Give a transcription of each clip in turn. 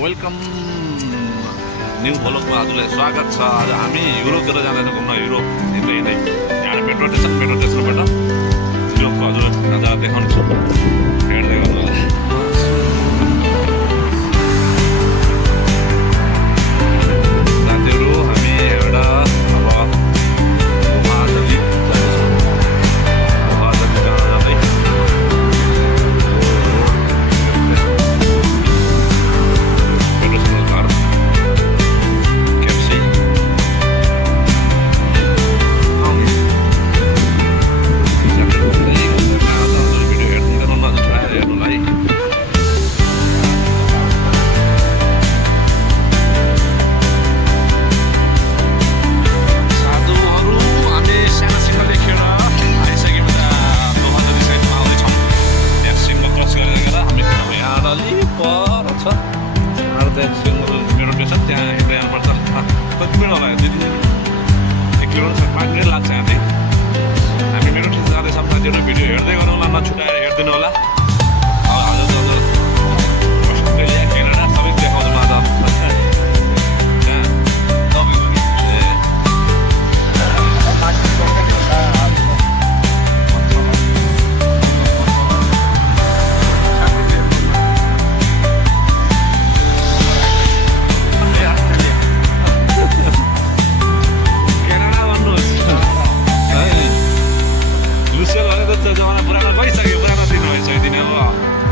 Welcome new भ्लगमा हजुरलाई स्वागत छ। आज हामी युरोपतिर जाँदैछौँ घुम्न। युरोप हिँड्दै हिँड्दै यहाँ मेट्रो स्टेसनबाट युरोपको हजुर नजारा देखाउँछु, हेर्दै गर्नु होला। साथीहरू हामी एउटा मेरो स्टेसन त्यहाँ हिँड्दै जानुपर्छ। कति मिनट होला? 1 किलोमिटर 5 मिनट लाग्छ यहाँदेखि। हामी मेरो स्टेसन जाँदैछौँ। साथीहरू भिडियो हेर्दै गर्नु होला, नछुटाएर हेरिदिनु होला। अस्ट्रेलिया क्यानाडा सबै देखाउँछु म आज।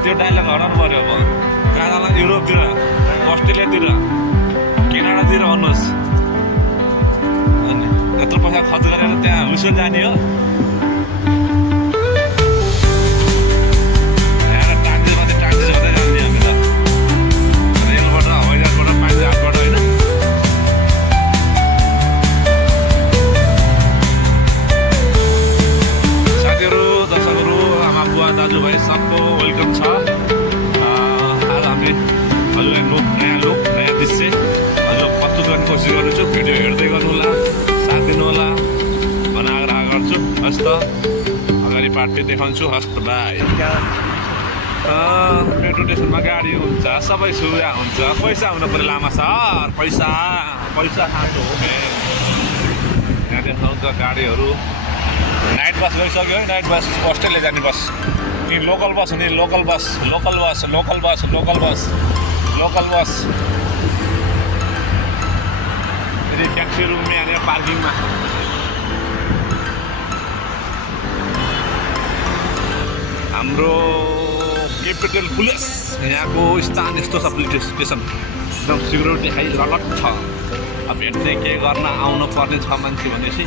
त्यो डाइलग हराउनु पऱ्यो। अब कहाँ जाँदा युरोपतिर, अस्ट्रेलियातिर, क्यानाडातिर भन्नुहोस्। अनि यत्रो पैसा खर्च गरेर त्यहाँ लुसेल जाने हो। टान्जिस हुँदै जाने हामी त। रेलबाट, हवाईजहाजबाट, पानी जहाजबाट होइन। साथीहरू, दर्शकहरू, आमा बुवा दाजुभाइ सबको वेलकम छ। आज हामी हजुरलाई नयाँ दृश्य हजुर प्रस्तुत गर्ने कोसिस गर्नेछु। भिडियो हेर्दै गर्नु होला, साथ दिनु होला भन्न आग्रह गर्छु। हस् त, अगाडि पार्टी देखाउँछु। हस् त भाइ। मेट्रो स्टेसनमा गाडी हुन्छ, सबै सुविधा हुन्छ। पैसा हुनु पऱ्यो लामा सर, पैसा खाँचो हो। यहाँ देखाउँछ गाडीहरू। नाइट बस गइसक्यो है। नाइट बस अस्ट्रेलिया जाने बस। नि लोकल बस हुने, लोकल बस। यदि ट्याक्सी रुममा यहाँनिर पार्किङमा हाम्रो क्यापिटल पुलिस यहाँको स्थान यस्तो छ। पुलिस स्टेसन एकदम सिक्युरिटी हाई अलर्ट छ। अब भेट्ने के गर्न आउनु पर्ने छ मान्छे भनेपछि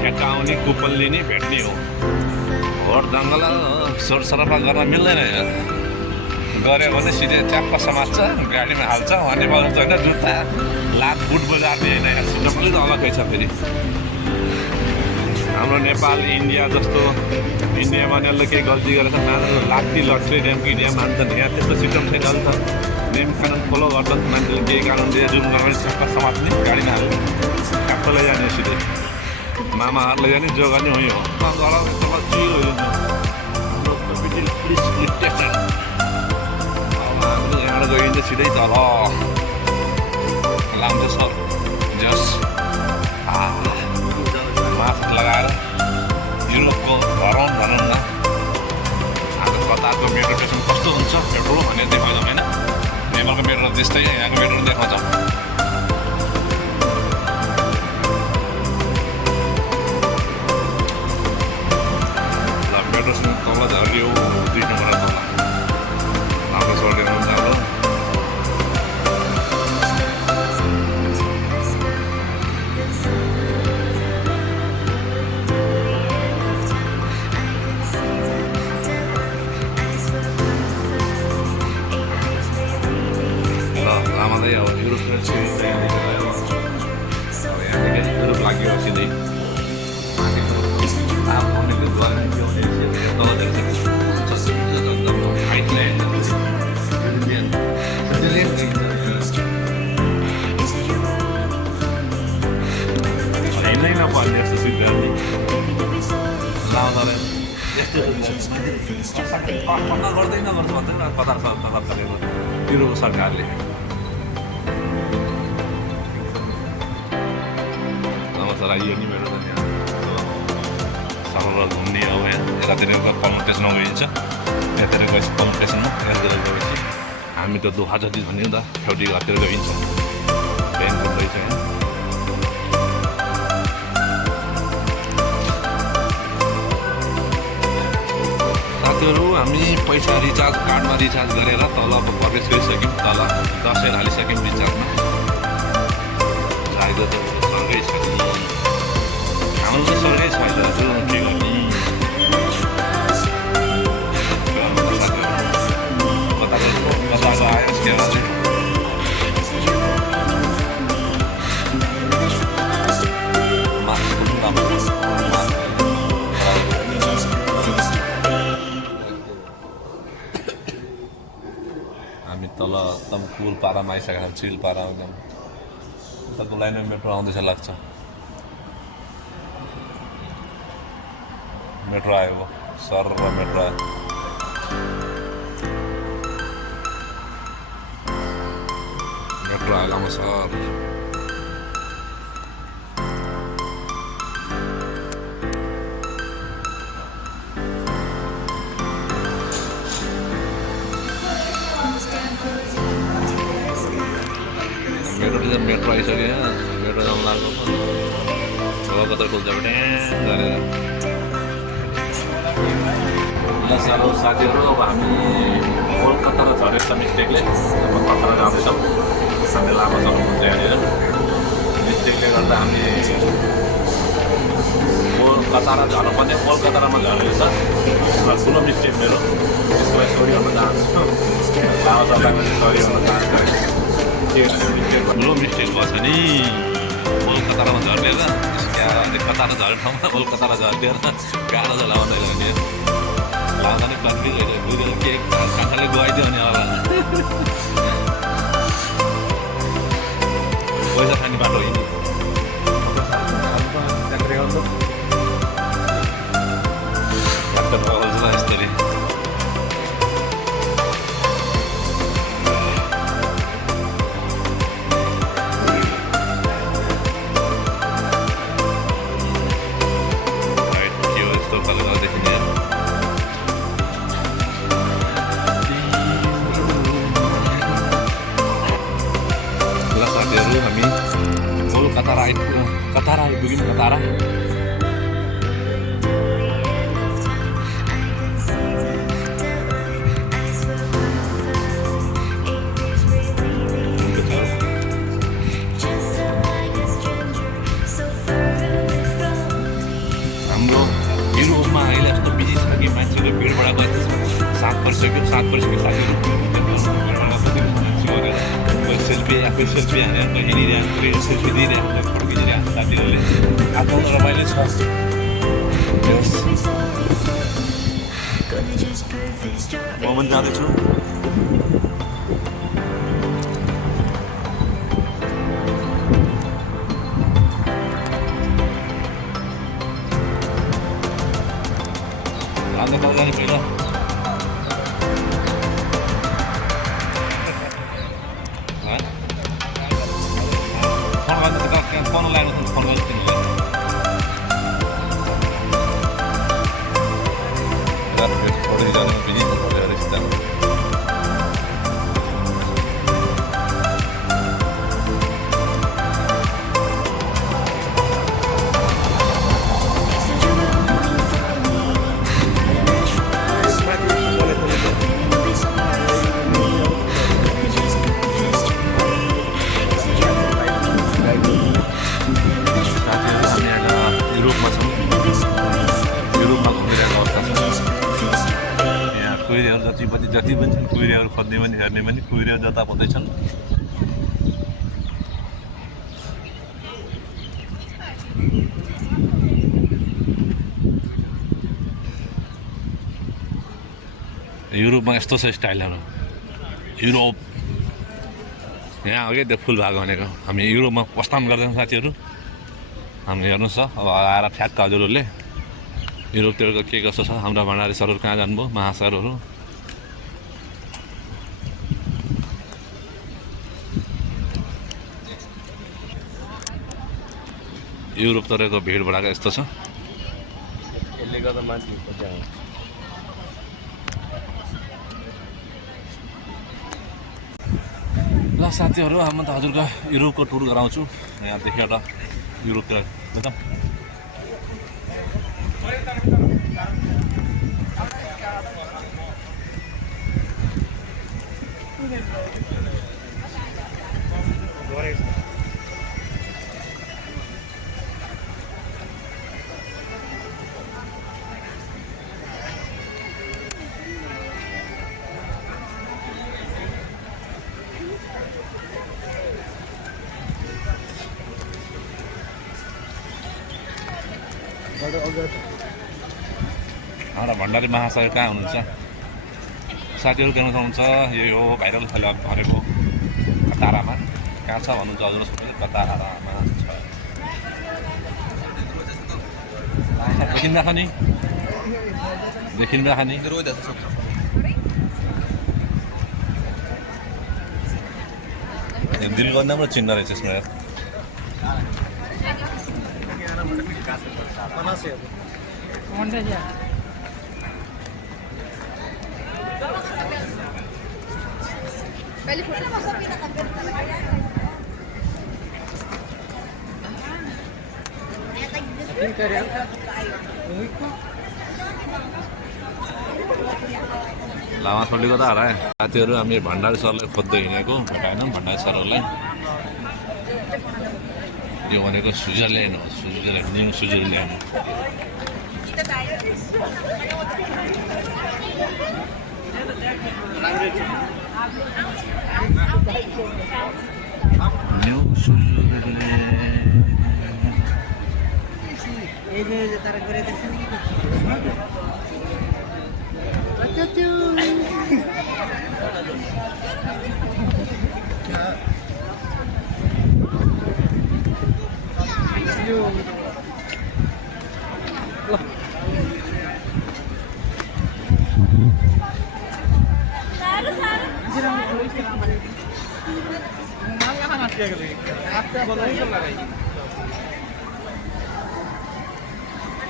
ठ्याक्क आउने, कुपन लिने, भेट्ने हो। होड दङ्गल सोरसरापा गर्न मिल्दैन। गऱ्यो भने सिधै च्याप्प समात्छ, गाडीमा हाल्छ। अनि बजाउँछ होइन, जुत्ता लात बुट बजार्ने होइन। यहाँ सिस्टम पनि त अलग्गै छ फेरि। हाम्रो नेपाल, इन्डिया जस्तो इन्डियामा उनीहरूले केही गल्ती गरेछ लात्ती लट्छे ड्याम्की ड्याम हान्छन्। यहाँ त्यस्तो सिस्टम छैन। अहिले त नियम कानुन फलो गर्छन् मान्छेले। केही कारणले जुन नगरी च्याप्प समात्ने, गाडीमा हाल्ने, च्याप्प लैजाने सिधै। मामाहरूले जाने जो गर्ने हो। यो पुलिस स्टेसन यहाँबाट गइन्छ सिधै तल लान्छ सर। जस मास्क लगाएर युरोपको हराउन भनौँ न। आज कतारको मेट्रो स्टेसन कस्तो हुन्छ मेट्रो भनेर देखाउँछौँ होइन। नेपालको मेट्रो त्यस्तै, यहाँको मेट्रो देखाउँछौँ। तल झर्यो 2 नम्बर तल राम्रो चढेर हुन्छ हाम्रो। लामालाई अब युरोप यहाँदेखि युरोप लाग्यो सिधै। हिँड्नै नपर्ने यस्तो सिद्धान्त लाउँदा यस्तो कल्पना गर्दैन गर्छ भन्दैन कतार युरोप सरकारले। नमस्कार यो नि मेरो त यहाँ सरल घुम्ने अब यहाँ यतातिर पम्प स्टेसनमा गइन्छ यतातिर गएपछि पम्प स्टेसनमा यतातिर गएपछि हामी त दुःख जति भन्यो नि त एउटी घरतिर गइन्छ ट्रेन कुद्दैछ यहाँ साथीहरू हामी पैसा रिचार्ज कार्डमा रिचार्ज गरेर तल प्रवेश गरिसक्यौँ तल 10 हालिसक्यौँ रिचार्जमा आएको त सँगै छ हाम्रो त सँगै छ दाजु के गर्ने कता आयो के गर्छ हामी तल एकदम पुल पारामा आइसकेका छौँ चिल पारा एकदम उताको लाइनमा मेट्रो आउँदैछ लाग्छ मेट्रो आयो सर र मेट्रो आयो मेट्रो आयो लामो सर मेट्रो आइसक्यो मेट्रो जाउँ लाग्नु कता खोल्छ भने गरेर ल साह्रो साथीहरू अब हामी कोलकाता र झरेछ मिस्टेकले अब कलकत्ता जाँदैछौँ हामी लामो चलाउनु यहाँनिर मिस्टेकले गर्दा हामी कोलकाता र झर्नुपर्ने कोलकातामा झरेछ ठुलो मिस्टेक मेरो त्यसलाई सरी भन्न चाहन्छु लामो चलाएको सरी भन्न चाहन्छु ठुलो मिस्टेक भएको छ नि कोलकातामा झरिदिएर कता र झर्ने ठाउँमा कोलकाता झरिदिएर गाह्रो छ लाउँदैन भने लाउँदा नि कन्फ्युज भइदियो के काँठाले गइदियो भने होला पैसा खाने बाटो होइन यसरी हामी कतार आइपुग्यौँ कतार हाम्रो युरोपमा अहिले यस्तो बिजी छ कि मान्छेको भिडबाट गएको 7 वर्षको साथीहरू सेल्फी आफै सेल्फी हानेर हिँडिरहेको सेल्फी दिइरहेको फोटो खिचिरहेको साथीहरूले आफ्नो रमाइलो छ म पनि जाँदैछु अन्त कता जाने पहिला फोन लाइन फोन गर्छु जति पनि छन् कुहिरेहरू खोज्ने पनि हेर्ने पनि कुहिरेहरू जताततै छन् युरोपमा यस्तो छ स्टाइलहरू युरोप यहाँ अघि त्यो फुल भएको भनेको हामी युरोपमा प्रस्थान गर्दैछौँ साथीहरू हामी हेर्नुहोस् अब आएर फ्याक्क हजुरहरूले युरोपतिरको के कस्तो छ हाम्रा भण्डारी सरहरू कहाँ जानुभयो महासरहरू युरोपतिरको भिडभाडका यस्तो छ। यसले गर्दा मान्छेको त्यहाँ ल साथीहरू, म त हजुरको युरोपको टुर गराउँछु यहाँदेखि एउटा युरोपतिर एकदम। भण्डारी महासागर कहाँ हुनुहुन्छ साथीहरू? देख्न सक्नुहुन्छ यही हो भाइरल भरेको कतारामा। कहाँ छ भन्नुहुन्छ हजुर? कतारामा छ। देखिँदैन नि, देखिँदैन नि। दिल गर्दा पनि चिन्ह रहेछ यसमा। लामा छोडेको त हरायो साथीहरू। हामी भण्डारी सरलाई खोज्दै हिँडेको भेटाएनौँ भण्डारी सरहरूलाई। यो भनेको स्विजरल्यान्ड हो, स्विजरल्यान्ड, न्यू स्विजरल्यान्ड। न्यू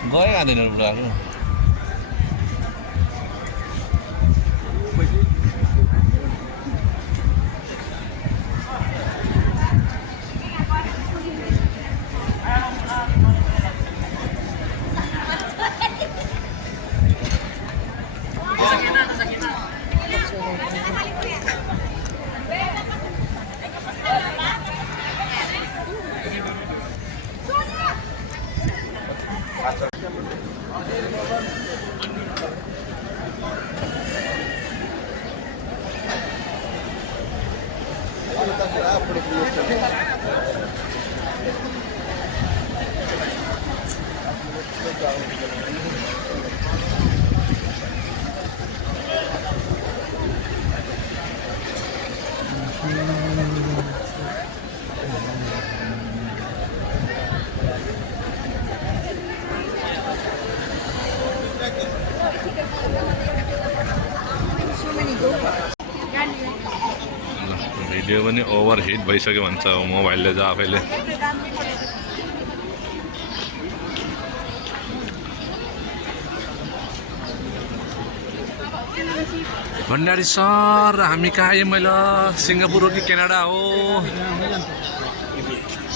गए खाँदैन बुढाहरू। भिडियो पनि ओभर हिट भइसक्यो भन्छ मोबाइलले चाहिँ आफैले। भण्डारी सर, हामी कहाँ आयौँ? मैले सिङ्गापुर हो कि क्यानाडा हो?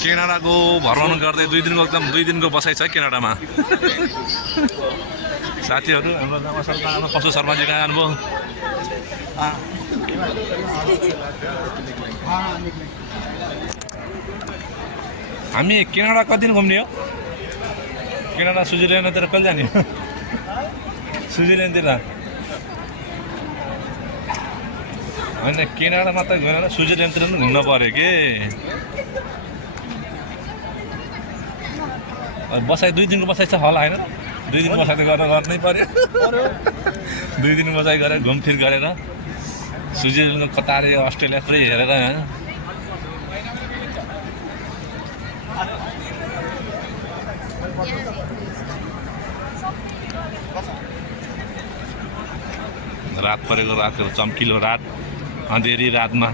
क्यानाडाको भ्रमण गर्दै 2 दिनको एकदम 2 दिनको बसाइ छ क्यानाडामा। साथीहरू, हाम्रो नयाँ सरकारमा पशु शर्माजी कहाँ जानुभयो? हामी क्यानाडा कति दिन घुम्ने हो? क्यानाडा स्विजरल्यान्डतिर कहिले जाने हो? स्विजरल्यान्डतिर होइन, क्यानाडा मात्रै गएन, स्विजरल्यान्डतिर पनि घुम्न पऱ्यो कि। बसाइ 2 दिनको बसाइ छ होला होइन? 2 दिन बसाइ त गर्नै पऱ्यो। 2 दिन बसाइ गरेर घुमफिर गरेर स्विजरल्यान्डको कतार, अस्ट्रेलिया पुरै हेरेर रात परेको, रातको चम्किलो रात, अँधेरी रातमा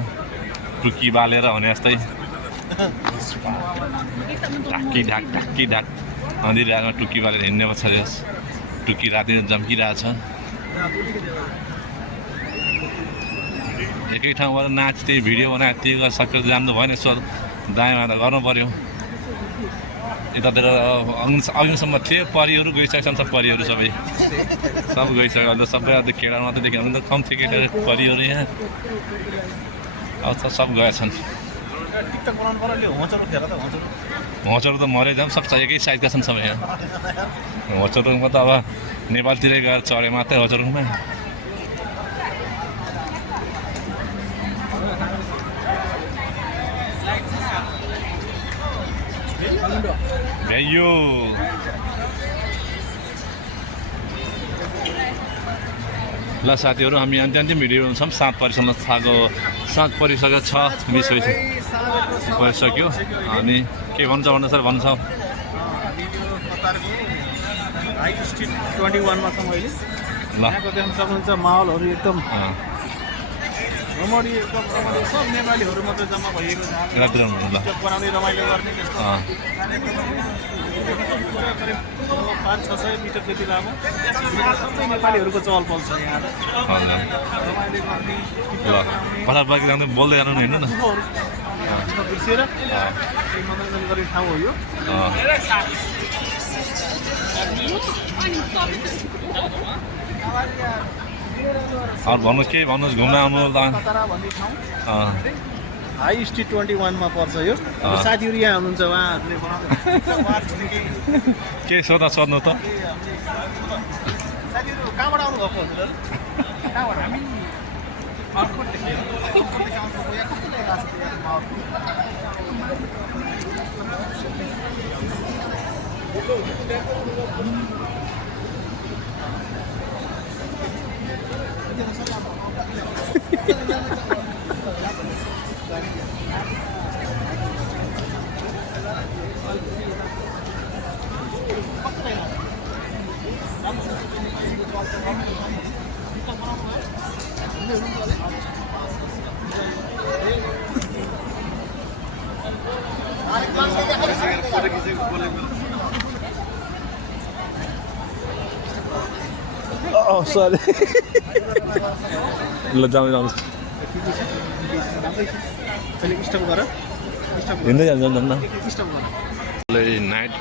टुकी बालेर हुने जस्तै ढाकी ढाक अँधिरामा टुक्की बालेर हिँड्ने छ यस टुक्की राति जम्किरहेछ एकै ठाउँबाट नाच्थे भिडियो बनाए त्यो सक्यो जान्नु भएन यसो दायाँमा त गर्नु पऱ्यो यतातिर अघिसम्म थिए परिहरू गइसकेछन् सब परिहरू सबै सब गइसक्यो अन्त सबै अन्त केटा मात्रै देख्यो भने त कम्ती केटा परिहरू यहाँ अब त सब गएछन् होचरो त मरै जाऊँ सब एकै साइडका छन् सबै यहाँ होचरोमा त अब नेपालतिरै गएर चढे मात्रै होचरोमा यो ल साथीहरू हामी अन्तिम भिडियो छौँ 7 परिसम्म थाको 7 परिसकेको 6:20 भइसक्यो अनि के भन्छ भन्नु सर भन्छ हाई स्ट्रिट 21 मा छौँ अहिले यहाँको देख्न सक्नुहुन्छ माहौलहरू एकदम रमणी एकदम रमाइलो सब नेपालीहरू मात्रै जम्मा भइएको छ बनाउने रमाइलो गर्ने त्यस्तो 500-600 मिटर जति लामो सबै नेपालीहरूको चहल पहल छ यहाँ रमाइलो गर्ने पछाडि बाँकी जाँदै बोल्दै जानु नि होइन न बिर्सेर मनोरञ्जन गर्ने ठाउँ हो यो अरू भन्नुहोस् के भन्नुहोस् घुम्न आउनु भन्ने ठाउँ हाई स्ट्रिट 21 मा पर्छ यो साथीहरू यहाँ हुनुहुन्छ उहाँहरूले के सोध्नु त साथीहरू कहाँबाट आउनुभएको हजुर कहाँबाट हामी Oh, sorry. ल जाउँ हिँड्दै जान्छ नाइट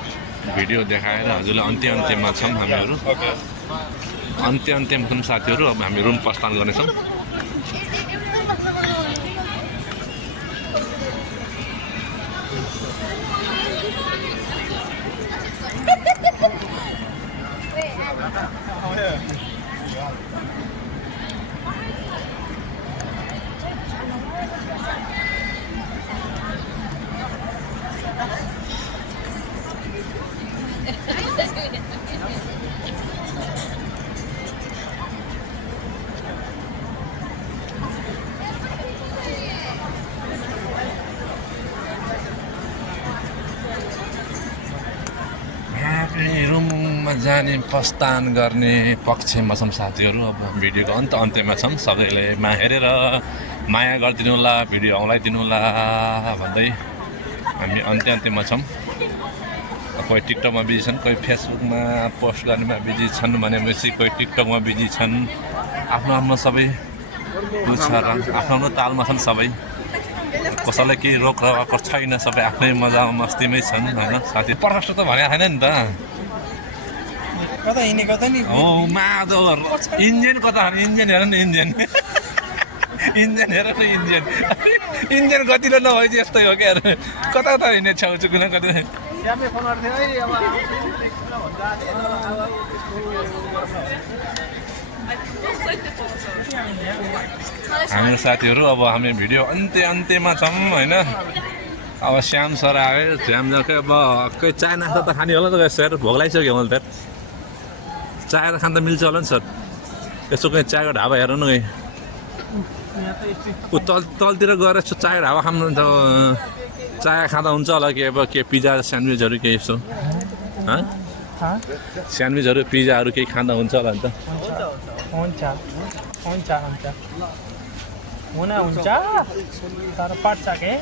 भिडियो देखाएर हजुरलाई अन्त्यमा छौँ हामीहरू अन्त्यमा छौँ साथीहरू अब हामी रुम प्रस्थान गर्नेछौँ रुममा जाने प्रस्थान गर्ने पक्षमा छौँ साथीहरू अब भिडियोको अन्त्यमा छौँ सबैले हेरेर माया गरिदिनु होला भिडियो औँलाइदिनु होला भन्दै हामी अन्त्यमा छौँ कोही टिकटकमा बिजी छन् कोही फेसबुकमा पोस्ट गर्नेमा बिजी छन् भनेपछि कोही टिकटकमा बिजी छन् आफ्नो सबै आफ्नो तालमा छन् सबै कसैलाई केही रोक रगत छैन सबै आफ्नै मजा मस्तीमै छन् होइन साथी प्रकाश त भनेको छैन नि त कता हिँडेको त नि हो इन्जिन कता इन्जिन हेर न इन्जिन हेर न इन्जिन गतिलो नभए चाहिँ यस्तै हो क्या कता हिँड्ने छेउछु कुनै कति हाम्रो साथीहरू अब हामी भिडियो अन्त्यमा छौँ होइन अब श्याम सर आयो श्याम सरकै अब कोही चाय नास्ता त खाने होला नि त सर भोक लागिसक्यो होला त चाय त खान त मिल्छ होला नि सर यसो कहीँ चियाको ढाबा हेर न कहीँ तलतिर गएर यसो चाय ढाबा खानु चाय खाँदा हुन्छ होला कि अब के पिज्जा स्यान्डविचहरू केही यसो स्यान्डविचहरू पिज्जाहरू केही खाँदा हुन्छ होला नि त हुन्छ हुन हुन्छ तर पर्छ के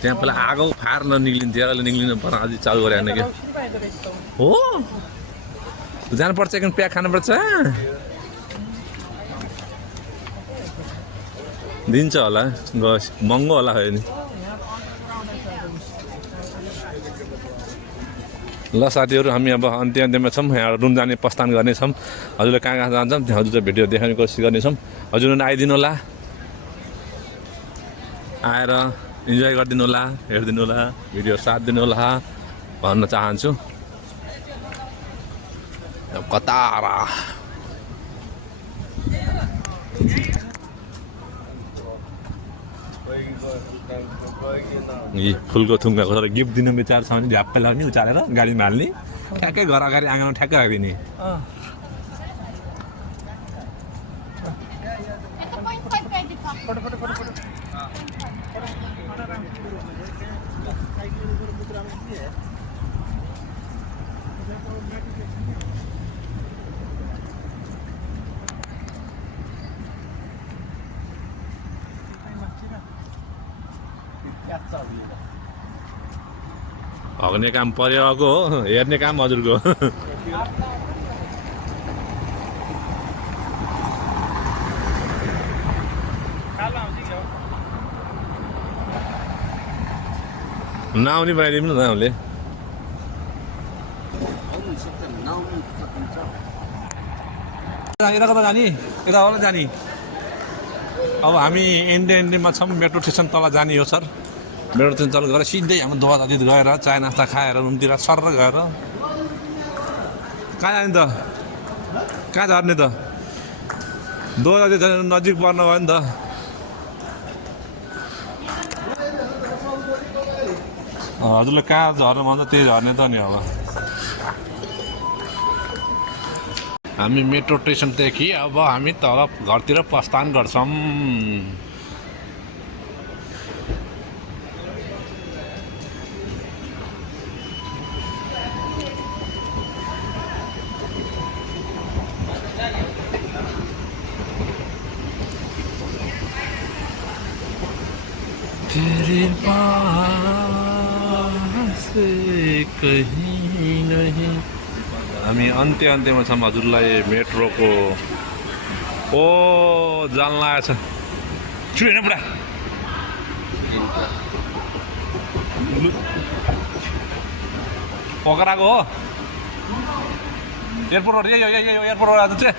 त्यहाँ पहिला आगो फायर ननिक्लिन्थ्यो अहिले निक्लिनु पर्ने अझै चालु गरे होइन क्या हो जानुपर्छ एकदिन प्याक खानुपर्छ दिन्छ होला महँगो होला खै नि ल साथीहरू हामी अब अन्त्य अन्त्यमा छौँ यहाँ रुम जाने प्रस्थान गर्नेछौँ हजुरले कहाँ कहाँ जान्छौँ त्यहाँ हजुरलाई भिडियो देखाउने कोसिस गर्नेछौँ हजुरले आइदिनु होला आएर इन्जोय गरिदिनु होला हेरिदिनु होला भिडियो साथ दिनु होला भन्न चाहन्छु कतारा यी फुलको थुङ्गाको तर गिफ्ट दिनु विचार छ भने झ्याप्पै लाग्ने उचालेर गाडीमा हाल्ने ठ्याक्कै घर अगाडि आँगनमा ठ्याक्कै हालिदिने हग्ने काम परेको हो हेर्ने काम हजुरको नआउने बनाइदिनु न हामीले यता कता जाने यता होला जाने अब हामी एन्डेमा छौँ मेट्रो स्टेसन तल जाने हो सर मेट्रो स्टेसन तल गएर सिधै हाम्रो दोकानतिर गएर चाय नास्ता खाएर रुमतिर सर गएर कहाँ जाने त कहाँ झर्ने त दोकानतिर नजिक पर्नु भयो नि त हजुरले कहाँ झर्नु भन्छ त्यही झर्ने त नि अब हामी मेट्रो स्टेसनदेखि अब हामी तल घरतिर प्रस्थान गर्छौँ तेरे पास कहीं नहीं हामी अन्त्यमा छौँ हजुरलाई मेट्रोको ओ जान लागेको छ छु होइन पुरा पोखराको हो एयरपोर्ट एयरपोर्ट आज चाहिँ